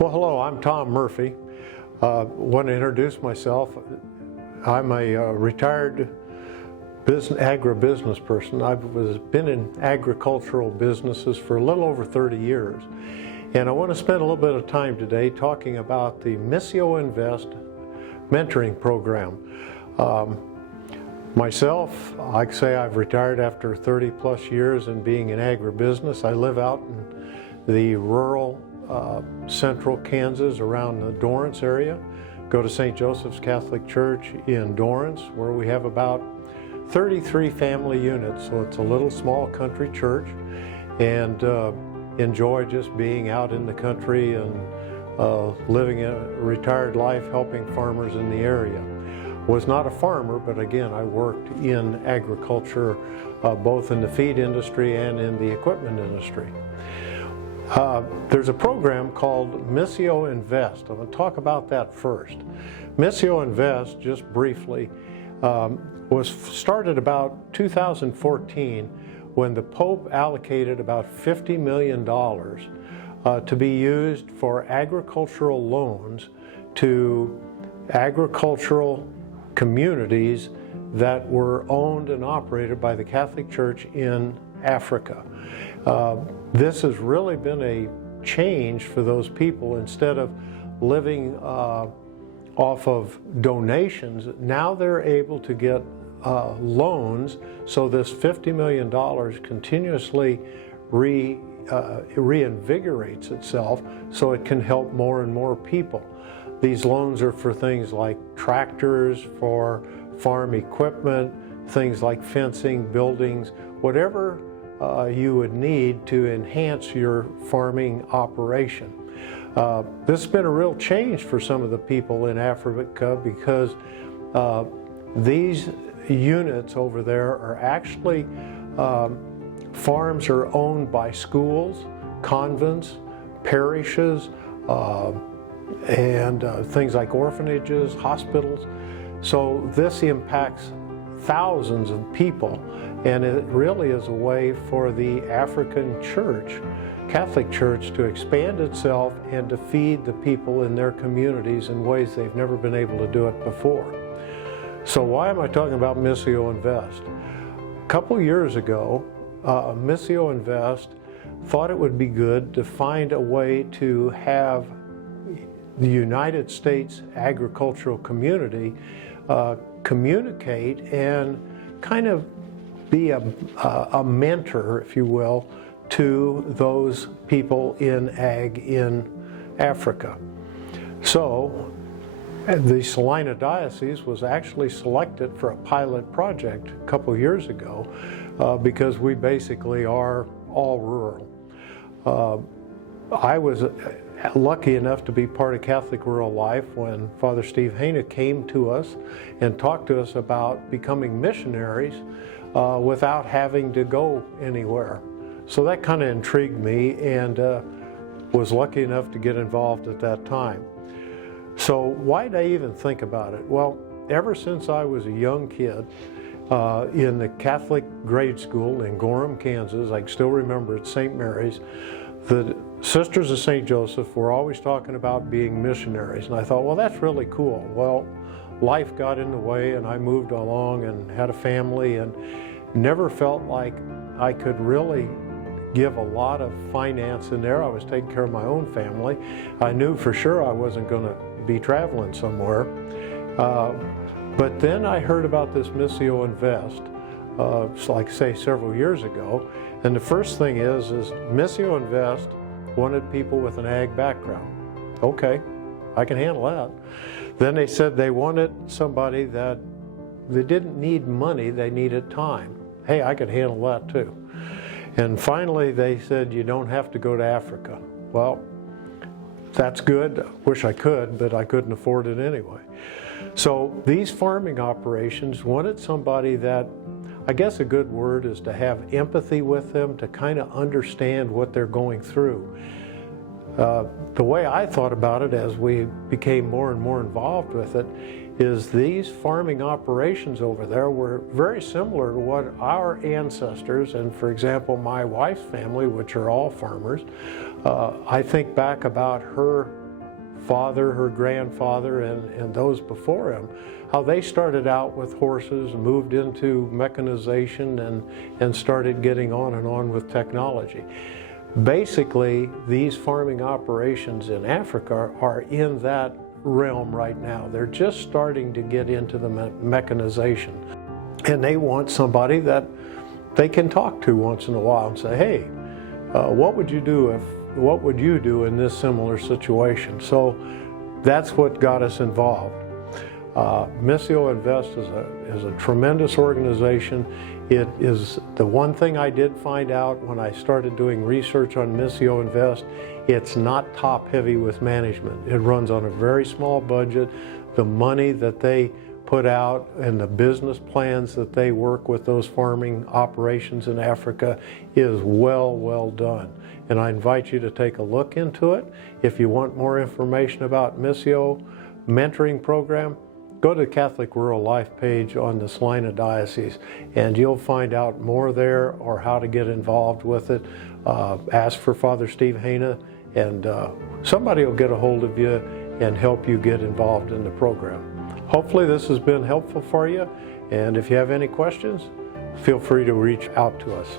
Well, hello, I'm Tom Murphy. Want to introduce myself. I'm a retired agribusiness person. I've been in agricultural businesses for a little over 30 years. And I want to spend a little bit of time today talking about the MISSIO Invest mentoring program. Myself, I say I've retired after 30 plus years in being in agribusiness. I live out in the rural central Kansas around the Dorrance area. Go to St. Joseph's Catholic Church in Dorrance, where we have about 33 family units. So it's a little small country church, and enjoy just being out in the country and living a retired life helping farmers in the area. Was not a farmer, but again, I worked in agriculture, both in the feed industry and in the equipment industry. There's a program called MISSIO Invest. I'm going to talk about that first. MISSIO Invest, just briefly, was started about 2014 when the Pope allocated about $50 million to be used for agricultural loans to agricultural communities that were owned and operated by the Catholic Church in Africa. This has really been a change for those people. Instead of living off of donations, now they're able to get loans, so this $50 million continuously reinvigorates itself so it can help more and more people. These loans are for things like tractors, for farm equipment, things like fencing, buildings, whatever you would need to enhance your farming operation. This has been a real change for some of the people in Africa, because these units over there are actually, farms are owned by schools, convents, parishes, and things like orphanages, hospitals. So this impacts thousands of people, and it really is a way for the African Church, Catholic Church, to expand itself and to feed the people in their communities in ways they've never been able to do it before. So why am I talking about MISSIO Invest? A couple years ago, MISSIO Invest thought it would be good to find a way to have the United States agricultural community communicate and kind of be a mentor, if you will, to those people in ag in Africa. So the Salina Diocese was actually selected for a pilot project a couple years ago because we basically are all rural. I was lucky enough to be part of Catholic Rural Life when Father Steve Hayna came to us and talked to us about becoming missionaries without having to go anywhere. So that kind of intrigued me, and was lucky enough to get involved at that time. So why did I even think about it? Well, ever since I was a young kid in the Catholic grade school in Gorham, Kansas, I can still remember at St. Mary's, the Sisters of St. Joseph were always talking about being missionaries, and I thought, well, that's really cool. Well, life got in the way, and I moved along and had a family, and never felt like I could really give a lot of finance in there. I was taking care of my own family. I knew for sure I wasn't going to be traveling somewhere. But then I heard about this MISSIO Invest, like I say, several years ago. And the first thing is MISSIO Invest wanted people with an ag background. Okay, I can handle that. Then they said they wanted somebody that they didn't need money, they needed time. Hey, I could handle that too. And finally they said you don't have to go to Africa. Well, that's good. Wish I could, but I couldn't afford it anyway. So these farming operations wanted somebody that, I guess a good word is to have empathy with them, to kind of understand what they're going through. The way I thought about it as we became more and more involved with it is these farming operations over there were very similar to what our ancestors, and for example my wife's family, which are all farmers, I think back about her father, her grandfather, and those before him, how they started out with horses and moved into mechanization and started getting on and on with technology. Basically, these farming operations in Africa are in that realm right now. They're just starting to get into the mechanization. And they want somebody that they can talk to once in a while and say, hey, what would you do in this similar situation? So that's what got us involved. MISSIO Invest is a tremendous organization. It is the one thing I did find out when I started doing research on MISSIO Invest. It's not top heavy with management. It runs on a very small budget. The money that they put out and the business plans that they work with those farming operations in Africa is well done. And I invite you to take a look into it. If you want more information about MISSIO mentoring program, go to the Catholic Rural Life page on the Salina Diocese and you'll find out more there, or how to get involved with it. Ask for Father Steve Haina and somebody will get a hold of you and help you get involved in the program. Hopefully this has been helpful for you, and if you have any questions, feel free to reach out to us.